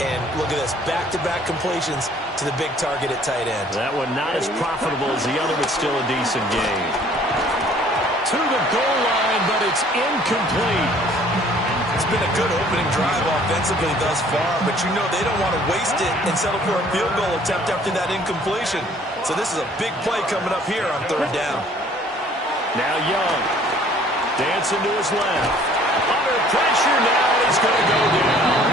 And look at this, back-to-back completions to the big target at tight end. That one not as profitable as the other, but still a decent gain. To the goal line, but it's incomplete. It's been a good opening drive offensively thus far, but you know they don't want to waste it and settle for a field goal attempt after that incompletion. So this is a big play coming up here on third down. Now Young. Dancing to his left. Under pressure now, he's going to go down.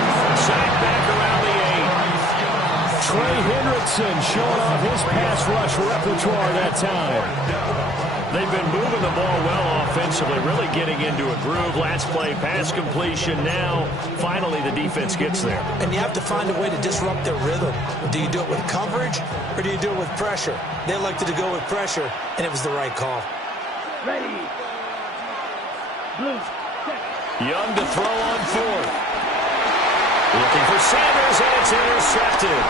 Sacked back around the 8. Trey Hendrickson showing off his pass rush repertoire that time. They've been moving the ball well offensively, really getting into a groove. Last play, pass completion. Now, finally, the defense gets there. And you have to find a way to disrupt their rhythm. Do you do it with coverage, or do you do it with pressure? They elected to go with pressure, and it was the right call. Ready. Blue. Young to throw on fourth. Looking for Sanders, and it's intercepted.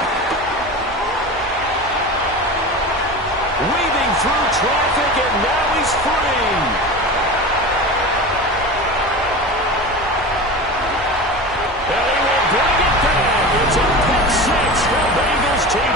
Weaving through traffic, and now he's free. And he will bring it back. It's a pick six for Bengals TV.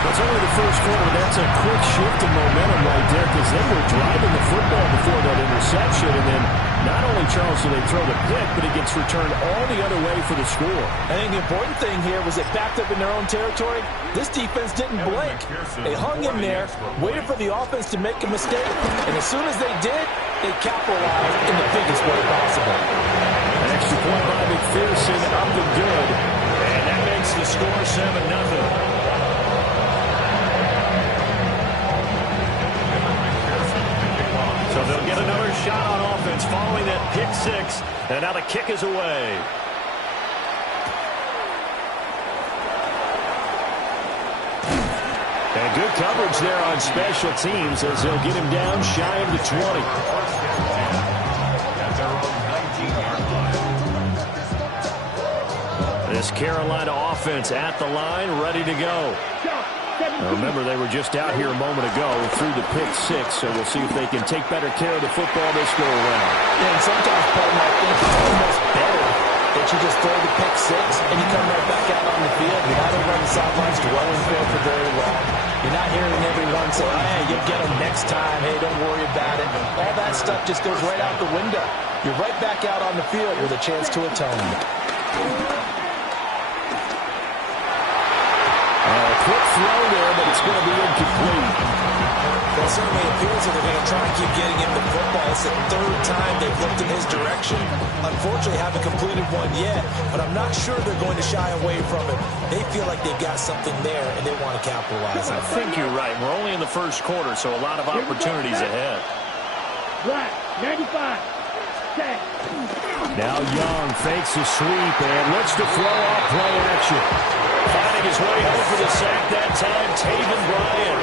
It's only the first quarter. That's a quick shift in momentum right there because they were driving the football before that interception. And then not only, Charles, do they throw the pick, but it gets returned all the other way for the score. I think the important thing here was they backed up in their own territory. This defense didn't blink. They hung in there, waited for the offense to make a mistake, and as soon as they did, they capitalized in the biggest way possible. An extra point by McPherson, up and good. And that makes the score 7-0. So they'll get another shot on offense following that pick six. And now the kick is away. And good coverage there on special teams as they'll get him down shy of the 20. This Carolina offense at the line, ready to go. Now remember, they were just out here a moment ago through the pick six, so we'll see if they can take better care of the football this go around. Yeah, and sometimes, partner, I think it's almost better that you just throw the pick six and you come right back out on the field. You're not over on the sidelines dwelling field for very long. You're not hearing everyone say, hey, you'll get them next time. Hey, don't worry about it. All that stuff just goes right out the window. You're right back out on the field with a chance to atone. Quick throw there, but it's going to be incomplete. Well, it certainly appears that they're going to try and keep getting him the football. It's the third time they've looked in his direction. Unfortunately, haven't completed one yet, but I'm not sure they're going to shy away from it. They feel like they've got something there, and they want to capitalize on it. I think you're right. We're only in the first quarter, so a lot of opportunities ahead. Black, 95. Set. Now Young fakes a sweep and looks to throw off play action. Finding his way home for the sack that time, Taven Bryan.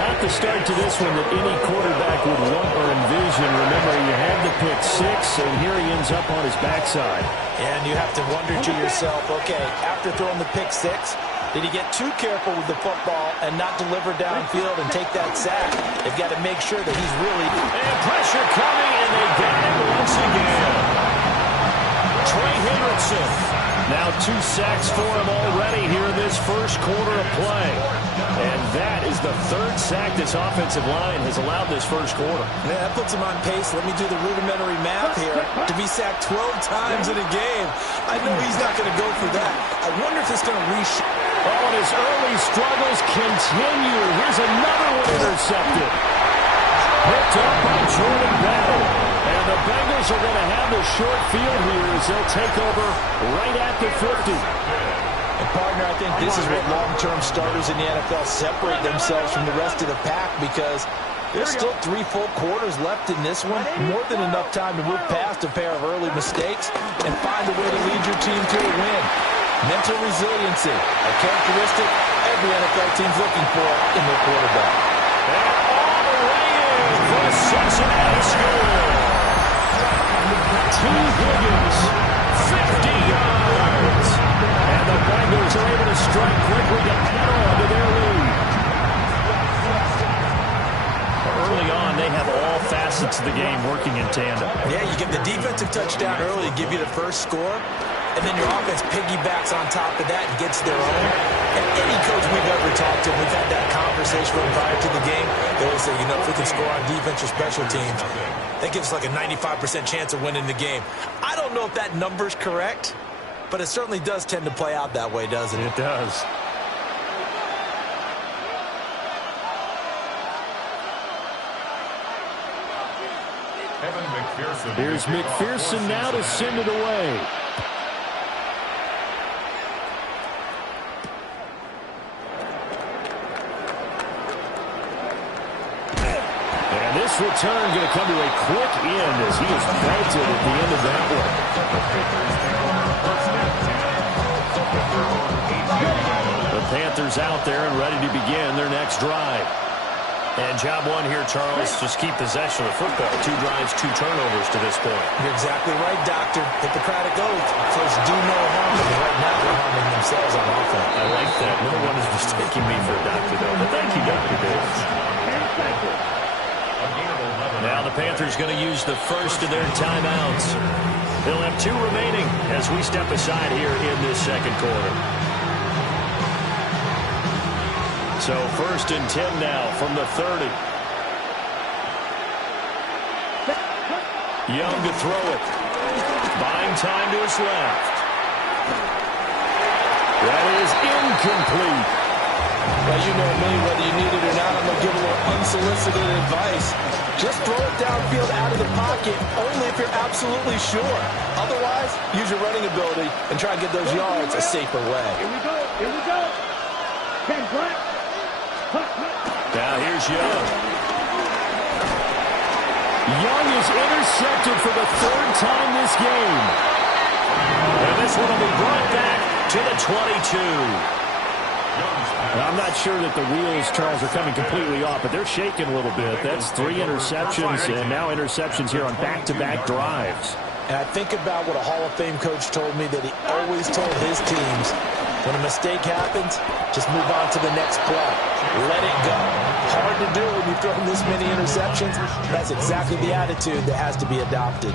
Not the start to this one that any quarterback would want or envision. Remember, you had the pick six, and here he ends up on his backside. And you have to wonder to yourself, okay, after throwing the pick six, did he get too careful with the football and not deliver downfield and take that sack? They've got to make sure that he's really... And pressure coming, and they got him once again. Trey Hendrickson. Now 2 sacks for him already here in this first quarter of play. And that is the 3rd sack this offensive line has allowed this first quarter. Yeah, that puts him on pace. Let me do the rudimentary math here. To be sacked 12 times in a game. I know he's not going to go for that. I wonder if it's going to reshape. Oh, and his early struggles continue. Here's another one intercepted. Picked up by Jordan Battle. And the Bengals are going to have the short field here as they'll take over right at the 50. And partner, I think this is what long-term starters in the NFL separate themselves from the rest of the pack, because there's still 3 full quarters left in this one. More than enough time to move past a pair of early mistakes and find a way to lead your team to a win. Mental resiliency, a characteristic every NFL team's looking for in their quarterback. And all the way in for Cincinnati score. T. Higgins, 50 yards. And the Bengals are able to strike quickly to add on to their lead. Early on, they have all facets of the game working in tandem. Yeah, you get the defensive touchdown early to give you the first score. and then your offense piggybacks on top of that and gets their own. And any coach we've ever talked to, we've had that conversation with prior to the game, they always say, you know, if we can score on defense or special teams, that gives us like a 95% chance of winning the game. I don't know if that number's correct, but it certainly does tend to play out that way, doesn't it? It does. Here's McPherson now to send it away. And this return going to come to a quick end as he is belted at the end of that one. The Panthers out there and ready to begin their next drive. And job one here, Charles, just keep possession of the football. 2 drives, 2 turnovers to this point. You're exactly right, Doctor. Hippocratic oath. First, do no harm, and right now they're harming themselves on offense. I like that. No one is mistaking me for a doctor, though. But thank you, Dr. Davis. Now the Panthers going to use the first of their timeouts. They'll have 2 remaining as we step aside here in this second quarter. So 1st and 10 now from the 30. Young to throw it. Buying time to his left. That is incomplete. Well, you know me, whether you need it or not, I'm going to give a little unsolicited advice. Just throw it downfield out of the pocket, only if you're absolutely sure. Otherwise, use your running ability and try and get those yards a safer way. Here we go. Here we go. 10 black. Now here's Young. Young is intercepted for the 3rd time this game. And this one will be brought back to the 22. I'm not sure that the wheels, Charles, are coming completely off, but they're shaking a little bit. That's 3 interceptions, and now interceptions here on back-to-back drives. And I think about what a Hall of Fame coach told me that he always told his teams, when a mistake happens, just move on to the next play. Let it go. Hard to do when you've thrown this many interceptions. That's exactly the attitude that has to be adopted.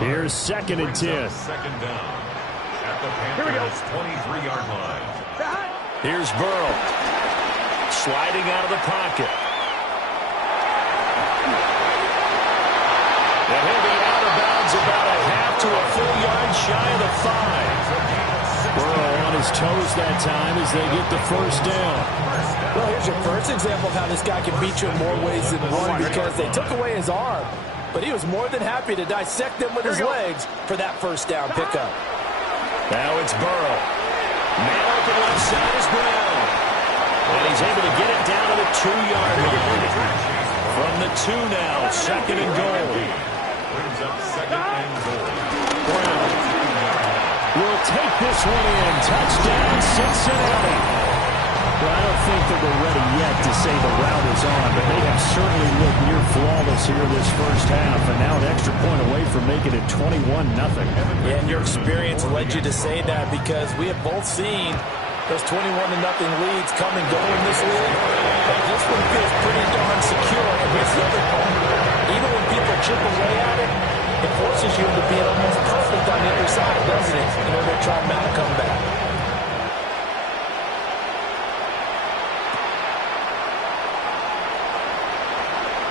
Here's 2nd and 10. Second down at the Panthers' 23-yard line. Here's Burrow. Sliding out of the pocket. And he'll be out of bounds about a half to a full yard shy of the 5. Burrow on his toes that time as they get the first down. Well, here's your first example of how this guy can beat you in more ways than one, because they took away his arm, but he was more than happy to dissect them with his legs for that first down pickup. Now it's Burrow. Man open left side is Brown. And he's able to get it down to the 2-yard line. From the 2 now, 2nd and goal. Brings up 2nd and goal. Brown will take this one in. Touchdown, Cincinnati. Well, I don't think that we're ready yet to say the route is on, but they have certainly looked near flawless here this first half, and now an extra point away from making it 21-0. Yeah, and your experience led you to say that, because we have both seen those 21-0 leads come and go in this league. But this one feels pretty darn secure. And here's the other part. Even when people chip away at it, it forces you into being almost perfect on the other side, doesn't it, in order to try and mount a comeback.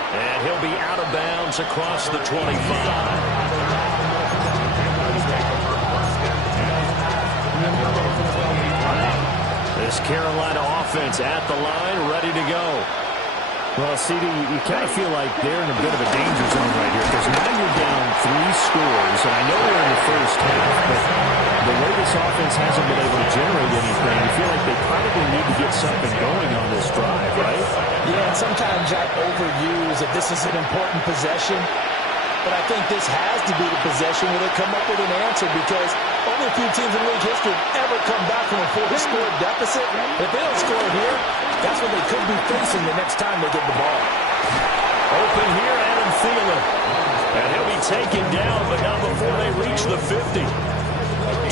And he'll be out of bounds across the 25. This Carolina offense at the line, ready to go. Well, CD, you kind of feel like they're in a bit of a danger zone right here, because now you're down 3 scores, and I know they're in the first half, but the way this offense hasn't been able to generate anything, you feel like they probably need to get something going on this drive, right? Yeah, and sometimes I overuse that this is an important possession, but I think this has to be the possession where they come up with an answer, because only a few teams in league history have ever come back from a 4-score deficit. If they don't score here, that's what they could be facing the next time they get the ball. Open here, Adam Thielen. And he'll be taken down, but not before they reach the 50.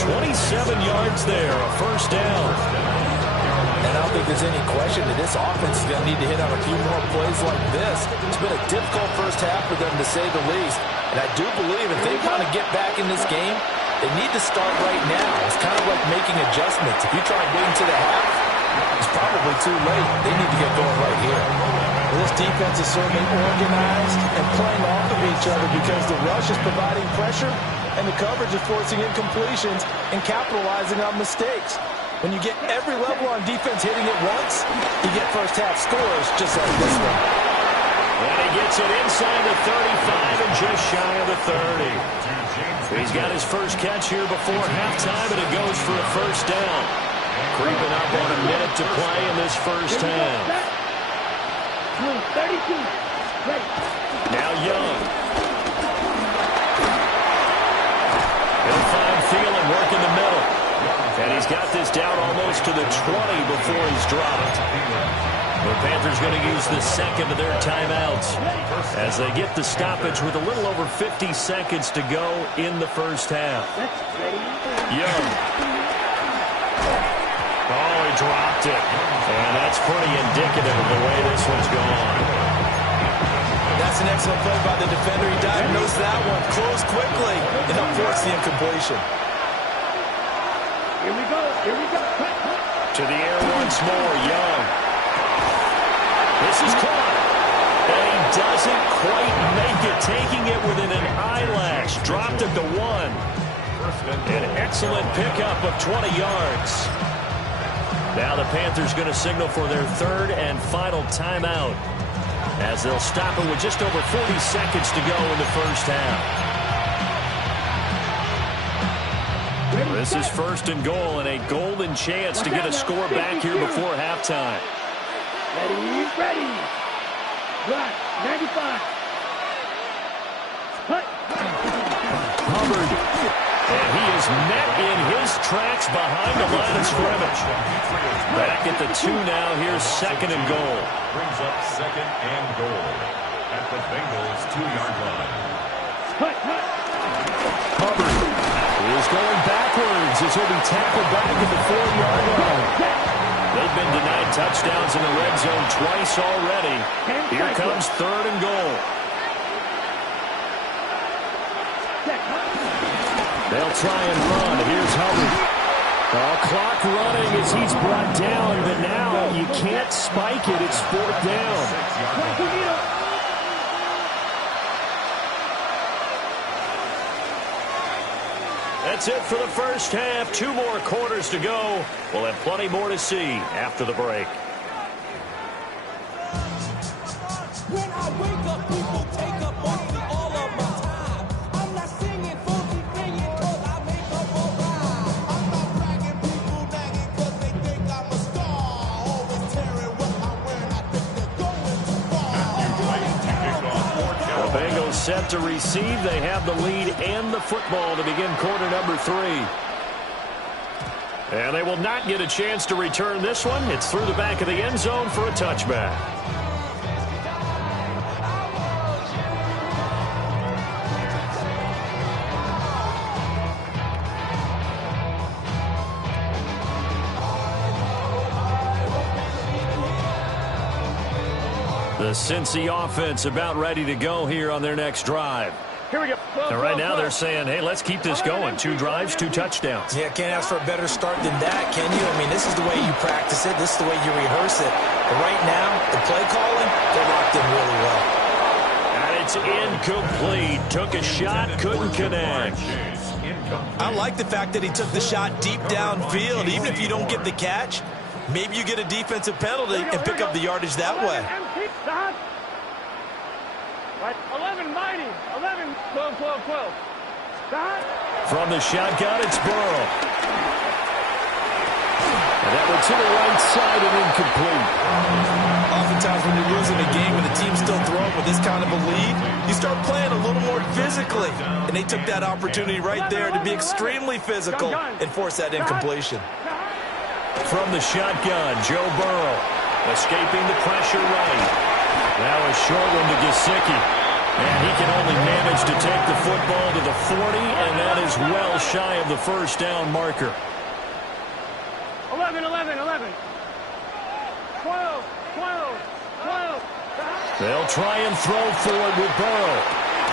27 yards there, a first down. And I don't think there's any question that this offense is going to need to hit on a few more plays like this. It's been a difficult first half for them, to say the least. And I do believe if they kind of get back in this game, They need to start right now. It's kind of like making adjustments. If you try waiting to the half, it's probably too late. They need to get going right here. Well, this defense is certainly organized and playing off of each other because the rush is providing pressure and the coverage is forcing incompletions and capitalizing on mistakes. When you get every level on defense hitting it once, you get first-half scores just like this one. And he gets it inside the 35 and just shy of the 30. He's got his first catch here before halftime, and it goes for a first down. Creeping up on a minute to play in this first half. 32. Now Young. He'll find Thielen work in the middle. And he's got this down almost to the 20 before he's dropped. The Panthers going to use the second of their timeouts as they get the stoppage with a little over 50 seconds to go in the first half. Young. Oh, he dropped it. And that's pretty indicative of the way this one's gone. That's an excellent play by the defender. He diagnosed that one, closed quickly, and helped force the incompletion. Here we go. To the air once more, Young. This is caught. And he doesn't quite make it, taking it within an eyelash. Dropped it to 1. An excellent pickup of 20 yards. Now the Panthers going to signal for their third and final timeout as they'll stop it with just over 40 seconds to go in the first half. This is first and goal and a golden chance to get a score back here before halftime. Ready. Right, 95. Cut. Hubbard. And he is met in his tracks behind the line of scrimmage. Back at the 2 now. Here's second and goal. Brings up second and goal at the Bengals' 2-yard line. Hubbard is going backwards as he'll be tackled back at the 4-yard line. They've been denied touchdowns in the red zone twice already. Here comes third and goal. They'll try and run. Here's Hubbard. Clock running as he's brought down, but now you can't spike it. It's fourth down. That's it for the first half. 2 more quarters to go. We'll have plenty more to see after the break. When I wake up, people take up mostly all of my time. I'm not singing for the opinion cause I make up a rhyme. I'm not bragging, people nagging cause they think I'm a star. Always tearing what I'm wearing, I think they're going too far. The Bengals set to receive. They have the lead and the football to begin quarter number 3. And they will not get a chance to return this one. It's through the back of the end zone for a touchback. The Cincy offense about ready to go here on their next drive. Here we go. And right now they're saying, hey, let's keep this going. 2 drives, 2 touchdowns. Yeah, can't ask for a better start than that, can you? I mean, this is the way you practice it. This is the way you rehearse it. But right now, the play calling, they're locked in really well. And it's incomplete. Took a shot, couldn't connect. I like the fact that he took the shot deep downfield. Even if you don't get the catch, maybe you get a defensive penalty and pick up the yardage that way. Right, 11, mighty. 11, 12, 12, 12. Stop. From the shotgun, it's Burrow. And that one to the right side and incomplete. Oftentimes when you're losing a game and the team's still throwing with this kind of a lead, you start playing a little more physically. And they took that opportunity right there to be extremely physical and force that incompletion. From the shotgun, Joe Burrow escaping the pressure right. Now a short one to Gesicki. And he can only manage to take the football to the 40, and that is well shy of the first down marker. 11, 11, 11. 12, 12, 12. They'll try and throw for it with Burrow.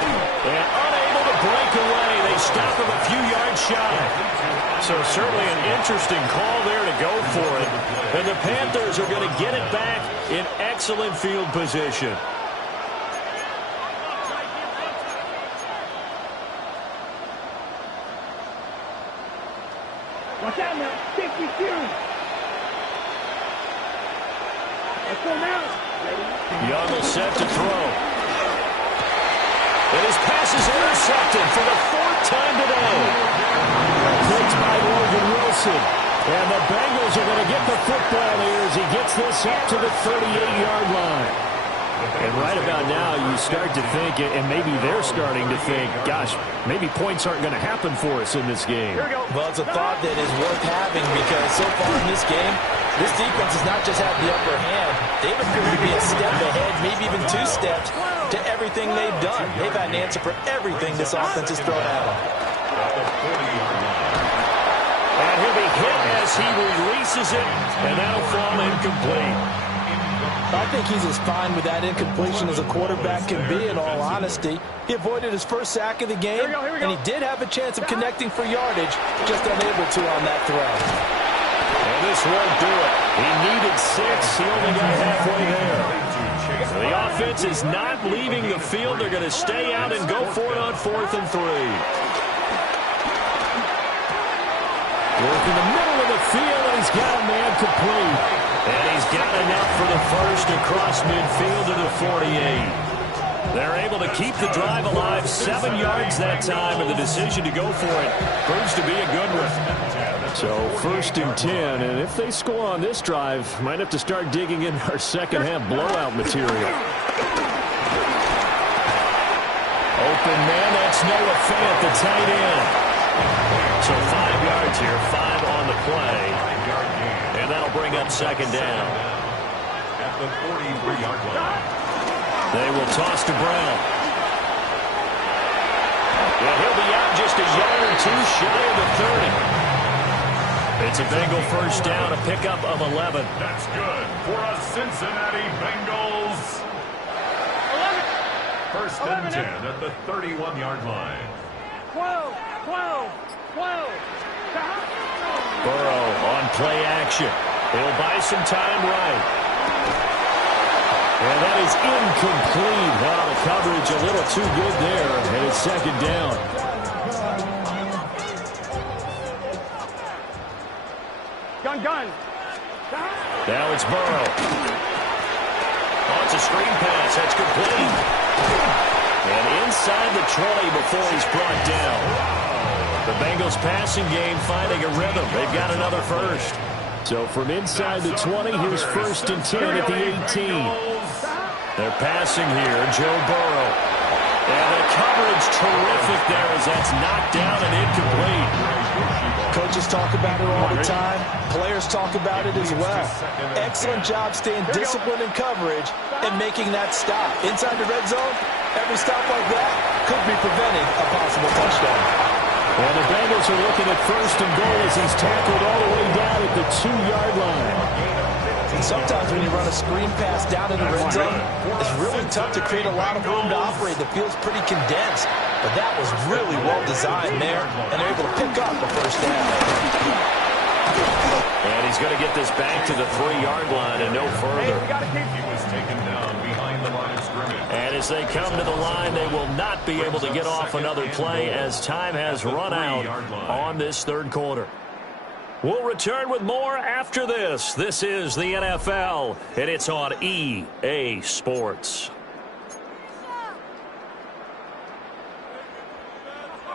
And unable to break away. They stop him a few yards shy. So certainly an interesting call there to go for it. And the Panthers are going to get it back in excellent field position. Watch out now. 52. Let's go now. Young is set to throw. And his pass is intercepted for the 4th time today. Picked by Logan Wilson. And the Bengals are going to get the football here as he gets this up to the 38-yard line. And right about now, you start to think, and maybe they're starting to think, gosh, maybe points aren't going to happen for us in this game. Well, it's a thought that is worth having because so far in this game, this defense has not just had the upper hand. They've appeared to be a step ahead, maybe even 2 steps, to everything they've done. They've had an answer for everything this offense has thrown at them. And he'll be hit as he releases it, and that'll fall incomplete. I think he's as fine with that incompletion as a quarterback can be, in all honesty. He avoided his first sack of the game, and he did have a chance of connecting for yardage, just unable to on that throw. And this won't do it. He needed 6. He only got halfway there. So the offense is not leaving the field. They're going to stay out and go for it on 4th and 3. Work in the middle of the field, and he's got a man complete. And he's got enough for the first across midfield to the 48. They're able to keep the drive alive, 7 yards that time, and the decision to go for it proves to be a good one. So 1st and 10, and if they score on this drive, might have to start digging in our second-half blowout material. Open man, that's Noah Fant, the tight end. So 5 yards here, 5 on the play. And that'll bring up 2nd down. At the 43-yard line. They will toss to Brown. And he'll be out just a yard or 2 shy of the 30. It's a Bengal first down, a pickup of 11. That's good for a Cincinnati Bengals. 1st and 10 at the 31-yard line. 12, 12, 12. Burrow on play action. He'll buy some time right. And that is incomplete. Wow, the coverage a little too good there. And it's 2nd down. Gun. Now it's Burrow. Oh, it's a screen pass. That's complete. And inside the 20 before he's brought down. The Bengals passing game finding a rhythm. They've got another first. So from inside the 20, here's 1st and 10 at the 18. They're passing here, Joe Burrow. And the coverage terrific there as that's knocked down and incomplete. Coaches talk about it all the time. Players talk about it as well. Excellent job staying disciplined in coverage and making that stop. Inside the red zone, every stop like that could be preventing a possible touchdown. And the Bengals are looking at 1st and goal as he's tackled all the way down at the 2-yard line. And sometimes when you run a screen pass down in the red zone, it's really tough to create a lot of room to operate. The field's pretty condensed. But that was really well designed there, and they're able to pick up a first down. And he's going to get this back to the 3-yard line and no further. He was taken down behind the line of scrimmage. And as they come to the line, they will not be able to get off another play as time has run out on this 3rd quarter. We'll return with more after this. This is the NFL, and it's on EA Sports.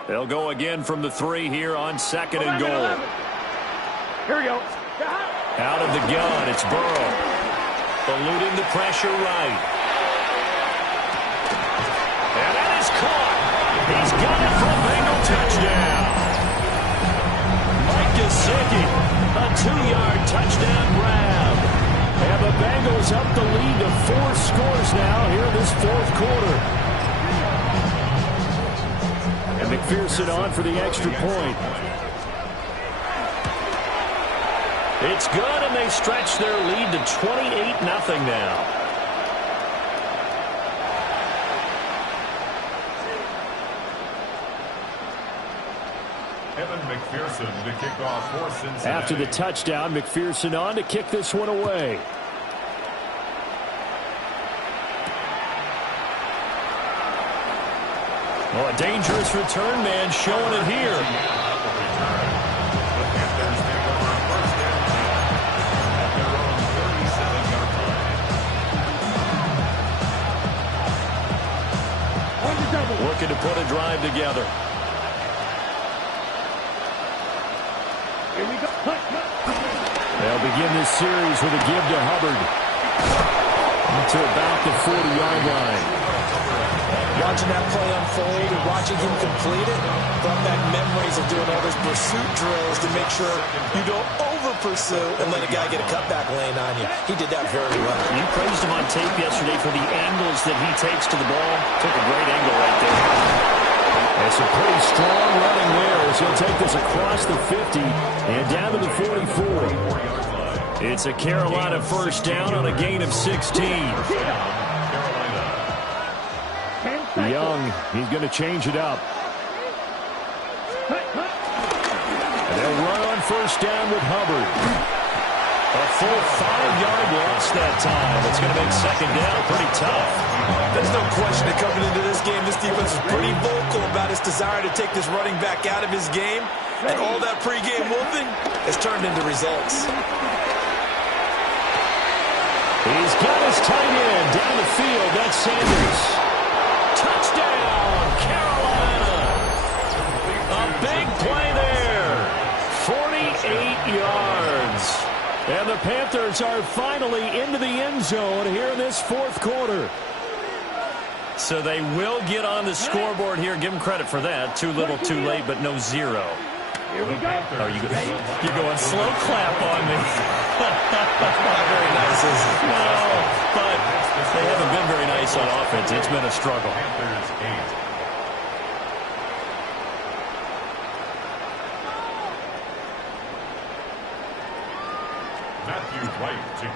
They'll go again from the 3 here on 2nd and goal. Here we go. Out of the gun, it's Burrow. Eluding the pressure right. And that is caught. He's got it for a Bengal touchdown. Mike Gesicki, a 2-yard touchdown grab. And the Bengals up the lead to 4 scores now here in this 4th quarter. And McPherson on for the extra point. It's good, and they stretch their lead to 28-0 now. McPherson to kick off for Cincinnati. After the touchdown, McPherson on to kick this one away. Well, a dangerous return man showing it here. Looking to put a drive together. Here we go. They'll begin this series with a give to Hubbard. To about the 40-yard line. Watching that play unfold and watching him complete it brought back memories of doing all those pursuit drills to make sure you don't over-pursue and let a guy get a cutback lane on you. He did that very well. You praised him on tape yesterday for the angles that he takes to the ball. Took a great angle right there. That's a pretty strong running there as he'll take this across the 50 and down to the 44. It's a Carolina first down on a gain of 16. Young, he's going to change it up. They'll run on first down with Hubbard. A full 5-yard loss that time. It's going to make second down pretty tough. There's no question that coming into this game, this defense is pretty vocal about its desire to take this running back out of his game. And all that pregame whooping has turned into results. He's got his tight end down the field. That's Sanders. Touchdown, Carolina. A big play there. 48 yards. And the Panthers are finally into the end zone here in this fourth quarter. So they will get on the scoreboard here. Give them credit for that. Too little, too late, but no zero. Here we go. Are you going slow clap on me? Not very nice, is it? No, but they haven't been very nice on offense. It's been a struggle. Panthers 8.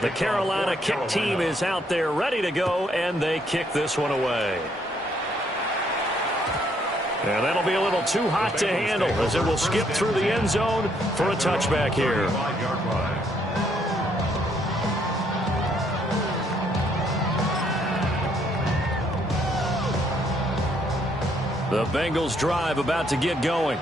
The Carolina kick team is out there ready to go, and they kick this one away. And that'll be a little too hot to handle as it will skip through the end zone for a touchback here. The Bengals drive about to get going.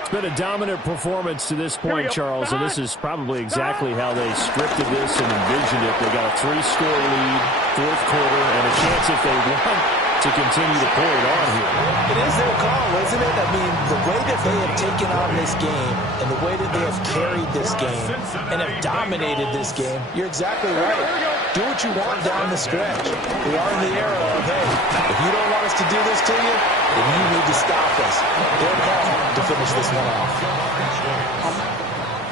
It's been a dominant performance to this point, Charles, and this is probably exactly how they scripted this and envisioned it. They got a 3-score lead, fourth quarter, and a chance if they want to continue to pull it on here. It is their call, isn't it? I mean, the way that they have taken on this game and the way that they have carried this game and have dominated this game, you're exactly right. Do what you want down the stretch. We are in the era of, hey, if you don't want us to do this to you, then you need to stop us. Their call to finish this one off.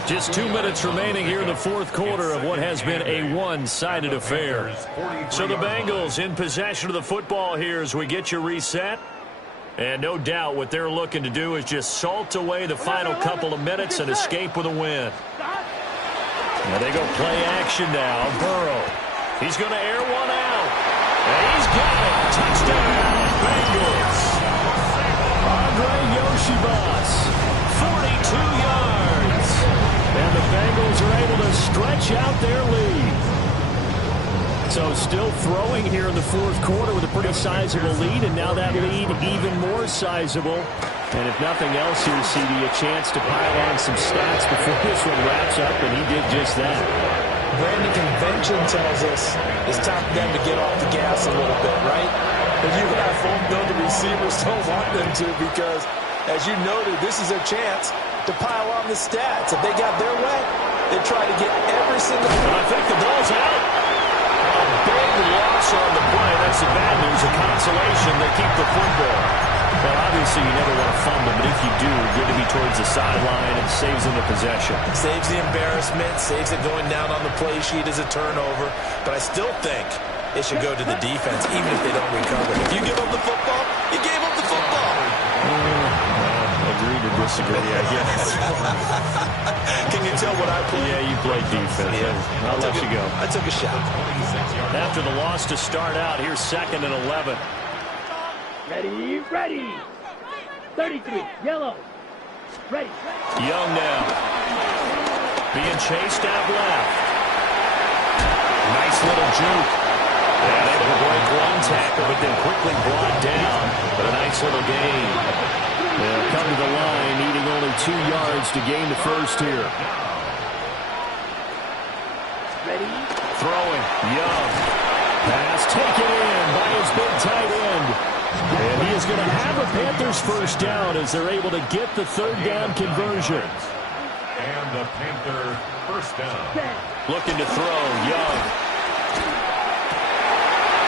Just 2 minutes remaining here in the fourth quarter of what has been a one-sided affair. So the Bengals in possession of the football here as we get you reset. And no doubt what they're looking to do is just salt away the final couple of minutes and escape with a win. Now they go play action now. Burrow. He's going to air one out. And he's got it. Touchdown, Bengals. Andre Yoshibas, 42 yards. and the Bengals are able to stretch out their lead. So still throwing here in the fourth quarter with a pretty sizable lead, and now that lead even more sizable. And if nothing else here, CD, a chance to pile on some stats before this one wraps up, and he did just that. Brandon, convention tells us it's time for them to get off the gas a little bit, right? But you have home, though the receivers don't want them to, because, as you noted, this is their chance to pile on the stats. If they got their way, they try to get every single one. And I think the ball's out. A big loss on the play. That's the bad news. A consolation. They keep the football. Well, obviously, you never want to fumble, but if you do, good to be towards the sideline and saves them the possession. Saves the embarrassment, saves it going down on the play sheet as a turnover. But I still think it should go to the defense, even if they don't recover. If you give up the football, you gave up the football. Agree to disagree, I guess. Can you tell what I play? Yeah, you play defense. Yeah. I'll let you go. I took a shot. After the loss to start out, here's 2nd and 11. Ready, ready. 33, yellow. Young now. Being chased out left. Nice little juke. And able to break one tackle, but then quickly brought down. But a nice little gain. They'll come to the line, needing only 2 yards to gain the first here. Throwing. Young. Pass taken in by his big tight end. And he is going to have a Panthers first down as they're able to get the third down conversion. And the Panther first down. Looking to throw. Young.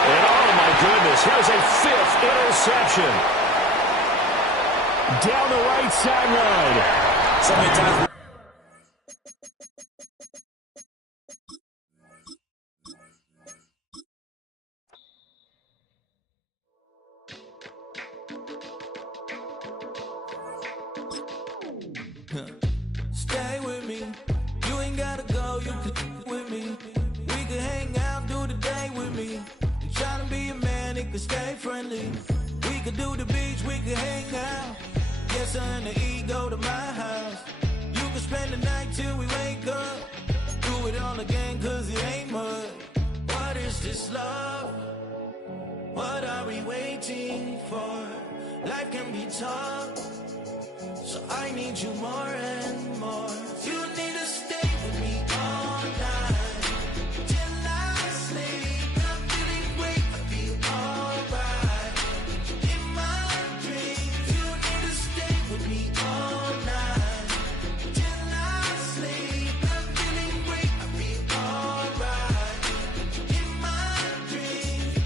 And oh my goodness, here's a 5th interception. Down the right sideline. So many times. Stay with me. You ain't gotta go, you can with me. We can hang out, do the day with me. I'm trying to be a man, it can stay friendly. We could do the beach, we can hang out. Get something to eat, go to my house. You can spend the night till we wake up. Do it all again, cause it ain't mud. What is this love? What are we waiting for? Life can be tough. So I need you more and more. You need to stay with me all night till I sleep. I'm feeling great, I feel alright. In my dreams, you need to stay with me all night till I sleep. I'm feeling great, I feel alright. In my dreams.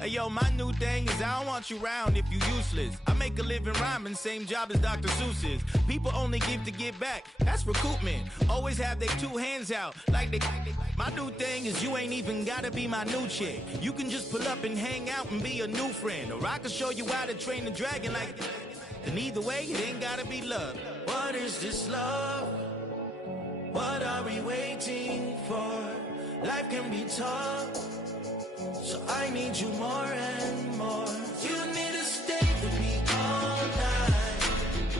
Hey yo, my new thing is I don't want you around if you useless. I make a living rhyming, same job as Dr. Seuss's. People only give to get back, that's recoupment. Always have their 2 hands out, like they. My new thing is you ain't even gotta be my new chick. You can just pull up and hang out and be a new friend. Or I can show you how to train the dragon like. And either way, it ain't gotta be love. What is this love? What are we waiting for? Life can be tough. So I need you more and more. You need to stay with me all night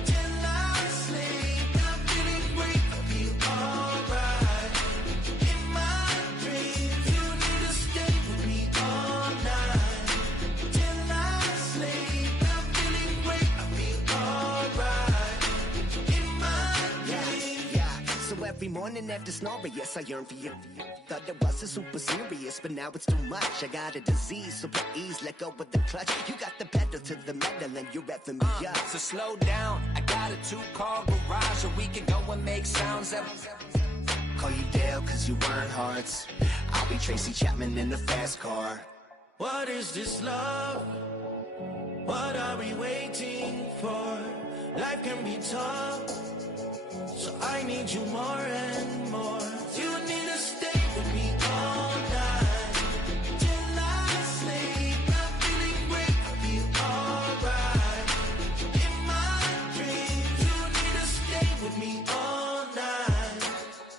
till I sleep. I'm feeling great, I feel alright. In my dreams, you need to stay with me all night till I sleep. I'm feeling great, I feel alright. In my dreams. Yeah. So every morning after snoring, yes, I yearn for you. Thought it wasn't super serious, but now it's too much. I got a disease, so please let go with the clutch. You got the pedal to the metal and you're revving me up. So slow down, I got a 2-car garage, so we can go and make sounds that. Call you Dale, cause you weren't hearts. I'll be Tracy Chapman in the fast car. What is this love? What are we waiting for? Life can be tough, so I need you more and more. You need to stay with me all night till I sleep. I'm feeling great, I feel alright. In my dreams, you need to stay with me all night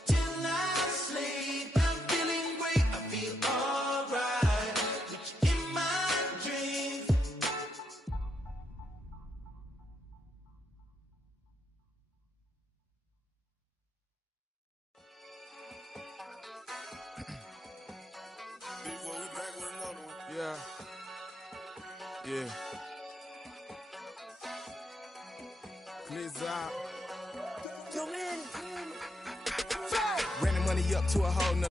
till I sleep. I'm feeling great, I feel alright. In my dreams. Yeah. Yeah. Clears out. Ran the money up to a whole nother.